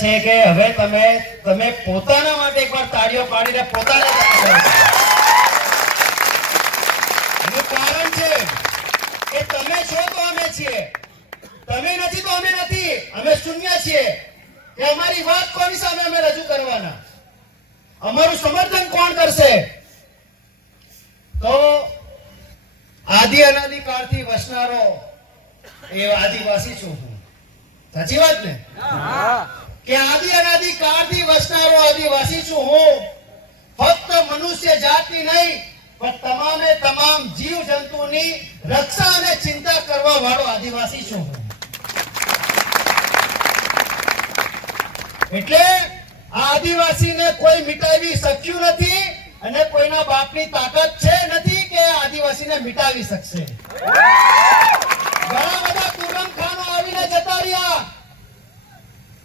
છે કે હવે તમે પોતાના માટે એકવાર તાળીઓ પાડીને પોતાને એનું કારણ છે કે તમે છો તો અમે છીએ, તમે નથી તો અમે નથી, અમે શૂન્ય છીએ. કે અમારી વાત કોની સામે અમે રજૂ કરવાના, અમારું સમર્થન કોણ કરશે? તો આદિ અનાદિ કાળથી વસનારો એ આદિવાસી છું હું. સાચી વાત ને? કે આદિ અનાદિ કાળથી વસનારો આદિવાસી છું હું. ફક્ત મનુષ્ય જાતિ નહીં પણ તમામે તમામ જીવ જંતુની રક્ષા અને ચિંતા કરવા વાળો આદિવાસી છું હું. એટલે આ આદિવાસીને કોઈ મિટાવી શક્યું નથી અને કોઈના બાપની તાકાત છે નથી કે આદિવાસીને મિટાવી શકશે. ઘણા બધા કુરમ ખાનો આવીને જતા રહ્યા,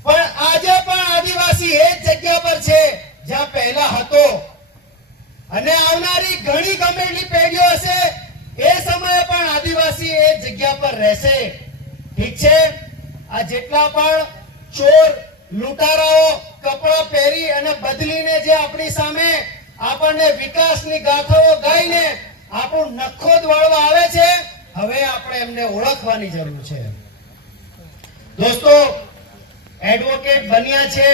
પણ આજે પણ આદિવાસી એ જ જગ્યા પર છે જ્યાં પહેલા હતો અને આવનારી ઘણી ગમે એટલી પેઢીઓ હશે એ સમયે પણ આદિવાસી એ જગ્યા પર રહેશે. ઠીક છે, આ જેટલા પણ ચોર લૂંટારાઓ કપડા પહેરી અને બદલીને જે આપણી સામે આપણને વિકાસની ગાથાઓ ગાઈને આપણું નખોદ વાળવા આવે છે, હવે આપણે એમને ઓળખવાની જરૂર છે. દોસ્તો, એડવોકેટ બન્યા છે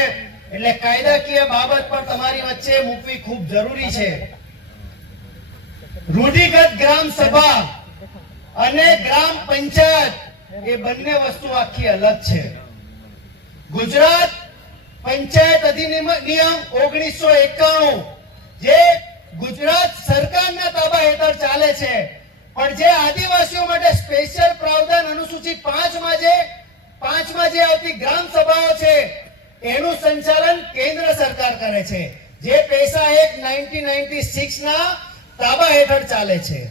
એટલે કાયદાકીય બાબત પર તમારી વચ્ચે મૂકવી ખૂબ જરૂરી છે. રૂઢિગત ગ્રામ સભા અને ગ્રામ પંચાયત એ બંને વસ્તુ આખી અલગ છે. ગુજરાત પંચાયત અધિનિયમ 1991 જે ગુજરાત સરકારના તાબા હેઠળ ચાલે છે, પણ જે આદિવાસીઓ માટે સ્પેશિયલ પ્રાવધાન અનુસૂચિ 5 માં જે આવતી ગ્રામ સભાઓ છે એનું સંચાલન કેન્દ્ર સરકાર કરે છે, જે પૈસા એક 1996 ના તાબા હેઠળ ચાલે છે.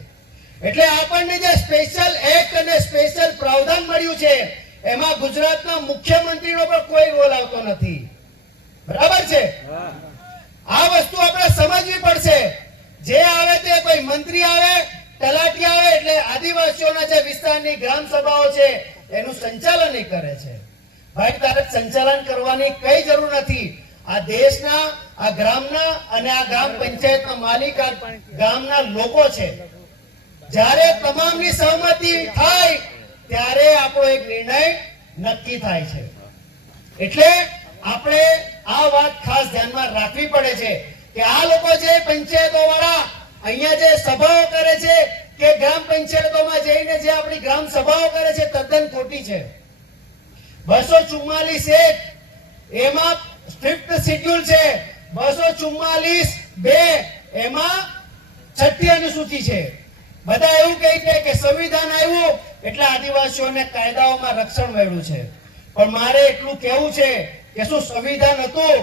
એટલે આપણને જે સ્પેશિયલ એક્ટ અને સ્પેશિયલ પ્રાવધાન મળ્યું છે એમાં ગુજરાતના મુખ્યમંત્રીનો પણ કોઈ રોલ આવતો નથી. બરાબર છે? આ વસ્તુ આપણે સમજવી પડશે. જે આવે તે કોઈ મંત્રી આવે, તલાટી આવે એટલે આદિવાસીઓના જે વિસ્તારની ગ્રામ સભાઓ છે એનું સંચાલન કરે છે. ભાઈ, તારે સંચાલન કરવાની કઈ જરૂર નથી. આ દેશના, આ ગ્રામના અને આ ગ્રામ પંચાયતના માલિક આ ગામના લોકો છે. જ્યારે તમામની સહમતિ થાય ત્યારે આપણો એક નિર્ણય નક્કી થાય છે. એટલે આપણે આ વાત ખાસ ધ્યાનમાં રાખવી પડે છે કે આ લોકો જે પંચાયતો વાળા અહીંયા જે સભાઓ કરે છે કે ગ્રામ પંચાયતોમાં જઈને જે આપણી ગ્રામ સભાઓ કરે છે તદ્દન ખોટી છે. 244 એમાં સ્ટ્રિક્ટ શેડ્યુલ છે, 244(2) એમાં છઠ્ઠી અનુસૂચિ છે. બધા એવું કહે છે કે સંવિધાન આવ્યું એટલે આદિવાસીઓને કાયદાઓમાં રક્ષણ મળ્યું છે, પણ મારે એટલું કહેવું છે કે શું સંવિધાન હતું?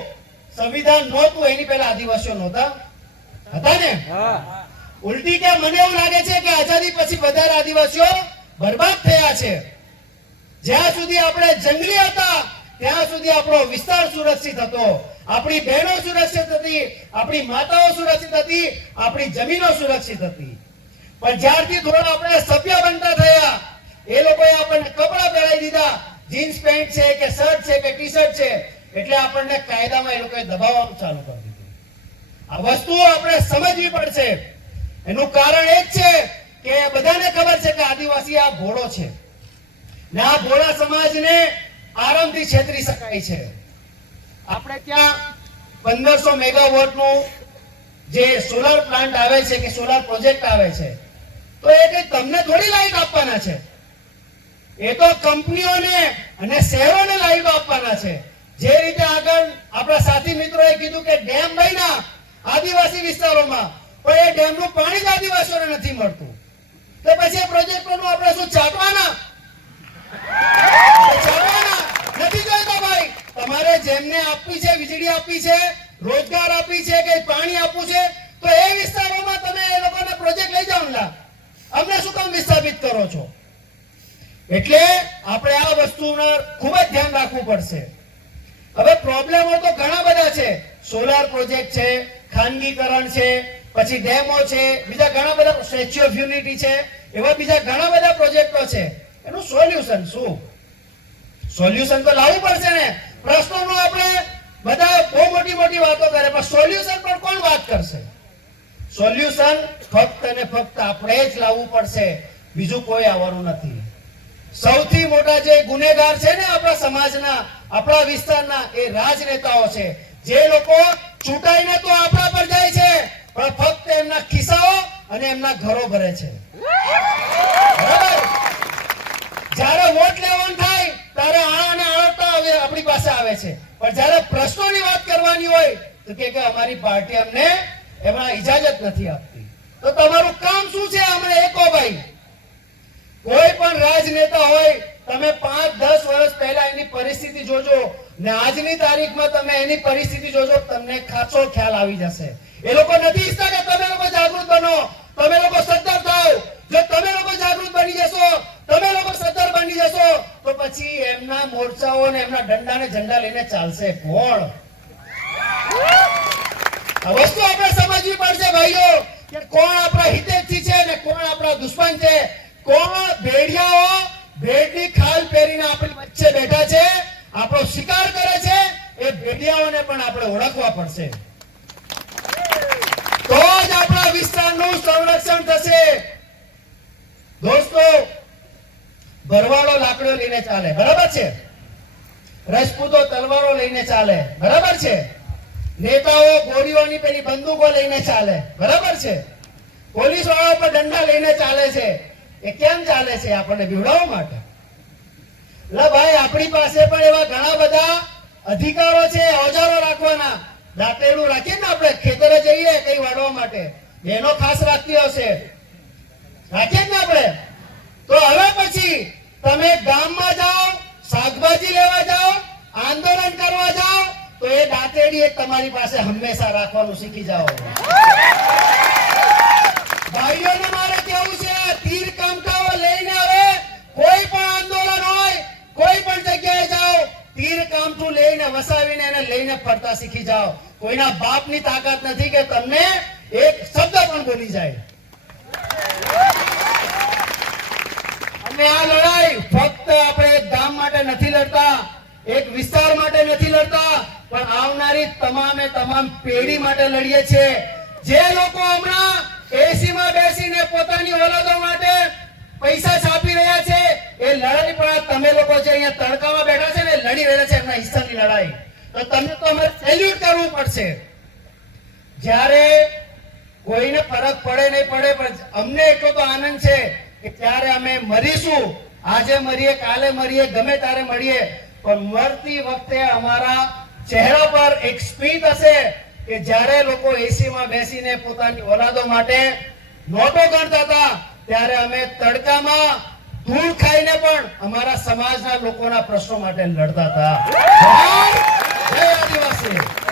સંવિધાન નહોતું એની પહેલા આદિવાસીઓ નહોતા હતા ને? ઉલટી કે મને એવું લાગે છે કે આઝાદી પછી વધારે આદિવાસીઓ બરબાદ થયા છે. જ્યાં સુધી આપણે જંગલી હતા ત્યાં સુધી આપણો વિસ્તાર સુરક્ષિત હતો, આપણી બહેનો સુરક્ષિત હતી, આપણી માતાઓ સુરક્ષિત હતી, આપણી જમીનો સુરક્ષિત હતી. પણ જ્યારથી થોડા આપણે સભ્ય બનતા થયા એ લોકોએ આપણને કપડા પહેરાવી દીધા, જીન્સ પેન્ટ છે કે શર્ટ છે કે ટી શર્ટ છે, એટલે આપણને કાયદામાં એ લોકોએ દબાવવાનું ચાલુ કરી દીધું. આ વસ્તુઓ આપણે સમજવી પડશે. એનું કારણ એ જ છે કે બધાને ખબર છે કે આદિવાસી આ ભોળો છે ને આ ભોળા સમાજને આરામથી છેતરી શકાય છે. આપણે ત્યાં 1500 મેગાવોટનું જે સોલાર પ્લાન્ટ આવે છે કે સોલાર પ્રોજેક્ટ આવે છે, તો એ કઈ તમને થોડી લાઈટ આપવાના છે, એ તો કંપનીઓને અને શહેરોને લાઈટ આપવાના છે. જે રીતે આગળ આપણા સાથી મિત્રોએ કીધું કે ડેમ બન્યા આદિવાસી વિસ્તારોમાં, પણ એ ડેમનું પાણી જ આદિવાસીઓને નથી મળતું, તો પછી એ પ્રોજેક્ટોનું આપણે શું ચાટવાના નથી જોઈતા? ભાઈ, તમારે જેમને આપવી છે, વીજળી આપવી છે, રોજગાર આપવી છે કે પાણી આપવું છે, તો એ વિસ્તારોમાં તમે એ લોકોના પ્રોજેક્ટ લઈ જાઓ ને. અમને શું કામ વિસ્થાપિત કરો છો? એટલે આપણે આ વસ્તુનું ખૂબ જ ધ્યાન રાખવું પડશે. હવે પ્રોબ્લેમો તો ઘણા બધા છે. સોલાર પ્રોજેક્ટ છે, ખાનગીકરણ છે, પછી ડેમો છે, બીજા ઘણા બધા સ્ટેચ્યુ ઓફ યુનિટી છે, એવા બીજા ઘણા બધા પ્રોજેક્ટો છે. એનું સોલ્યુશન શું? સોલ્યુશન તો લાવવું પડશે ને. પ્રશ્નોનો આપણે બધા બહુ મોટી મોટી વાતો કરે, પણ સોલ્યુશન પર કોણ વાત કરશે? સોલ્યુશન ફક્ત અને ફક્ત આપણે જ લાવવું પડશે, બીજું કોઈ આવવાનું નથી. સૌથી મોટા જે ગુનેગાર છે ને આપણા સમાજના, આપણા વિસ્તારના, એ રાજનેતાઓ છે. જે લોકો ચૂંટાઈને તો આપણા પર જાય છે, પણ ફક્ત એમના ખિસ્સાઓ અને એમના ઘરો ભરે છે. બરાબર? જ્યારે વોટ લેવાનું થાય ત્યારે આને આળતા આપણી પાસે આવે છે, પણ જ્યારે પ્રશ્નોની વાત કરવાની હોય તો કે અમારી પાર્ટી અમને એમાં ઇજાજત નથી આપતી. તો તમારું કામ શું છે અમને એ કહો ભાઈ. કોઈ પણ રાજનેતા હોય, તમે 5-10 વર્ષ પહેલા એની પરિસ્થિતિ જોજો ને આજની તારીખમાં તમે એની પરિસ્થિતિ જોજો, તમને ખાસો ખ્યાલ આવી જશે. એ લોકો નથી ઈચ્છતા કે તમે લોકો જાગૃત બનો, તમે લોકો સદ્ધર થાઓ. જો તમે લોકો જાગૃત બની જશો, તમે લોકો સદ્ધર બની જશો, તો પછી એમના મોરચાઓ ને એમના ડંડા ને ઝંડા લઈને ચાલશે કોણ? આ વસ્તુ આપણે સમજવી પડશે ભાઈઓ, કે કોણ આપણા હિતેશી છે ને કોણ આપણા દુશ્મન છે. કોણ ભેડિયાઓ ભેડની ખાલ પહેરીને આપણી વચ્ચે બેઠા છે, આપણો શિકાર કરે છે, એ ભેડિયાઓને પણ આપણે ઓળખવા પડશે. તો જ આપણા વિસ્તારનું સંરક્ષણ થશે. દોસ્તો, ભરવાડો લાકડો લઈને ચાલે, બરાબર છે? રજપૂતો તલવારો લઈને ચાલે, બરાબર છે? નેતાઓ ગોળીઓની પેલી બંદૂકો લઈને ચાલે, બરાબર છે? પોલીસ વાળા પર દંડા લઈને ચાલે છે. એ કેમ ચાલે છે? આપણને બીવડાવવા માટે. એટલે ભાઈ આપણી પાસે પણ એવા ઘણા બધા અધિકારો છે, ઓજારો રાખવાના. દાંતેડું રાખીએ ને આપણે ખેતરે જઈએ કઈ વાળવા માટે, એનો ખાસ રાખતી હશે, રાખીએ ને આપણે. તો હવે પછી તમે ગામમાં જાઓ, શાકભાજી લેવા જાઓ, આંદોલન કરવા જાઓ, તો એ દાંતેડી એક તમારી પાસે હંમેશા રાખવાનું શીખી જાઓ. ભાઈઓને મારે કેવું છે, તીર કામઠાઓ લઈને હવે કોઈ પણ આંદોલન હોય, કોઈ પણ જગ્યાએ જાઓ, તીર કામઠું લઈને વસાવીને એને લઈને ફરતા શીખી જાઓ. કોઈના બાપની તાકાત નથી કે તમને એક શબ્દ પણ બોલી જાય. અને આ લડાઈ ફક્ત આપણે એક ગામ માટે નથી લડતા, એક વિસ્તાર માટે નથી લડતા, પણ આવનારી તમામે તમામ પેઢી માટે લડીએ છીએ. જે લોકો હમણાં એસીમાં બેસીને પોતાની ઓલાદો માટે પૈસા છાપી રહ્યા છે, એ લડાઈ પણ તમે લોકો જે અહીંયા તડકામાં બેઠા છે ને, લડી રહ્યા છે એમના હિસ્સાની લડાઈ. તો તમને તો અમારે સેલ્યુટ કરવું પડશે. જ્યારે કોઈને ફરક પડે નહીં પડે, પણ અમને એટલો તો આનંદ છે કે ત્યારે અમે મરીશું, આજે મરીએ, કાલે મરીએ, ગમે ત્યારે મળીએ, પણ મરતી વખતે અમારા ચહેરા પર એક સ્મિત હશે કે જ્યારે લોકો એસીમાં બેસીને પોતાની ઓલાદો માટે નોટો ગણતા હતા, ત્યારે અમે તડકામાં ધૂળ ખાઈને પણ અમારા સમાજના લોકોના પ્રશ્નો માટે લડતા હતા. જય આદિવાસી.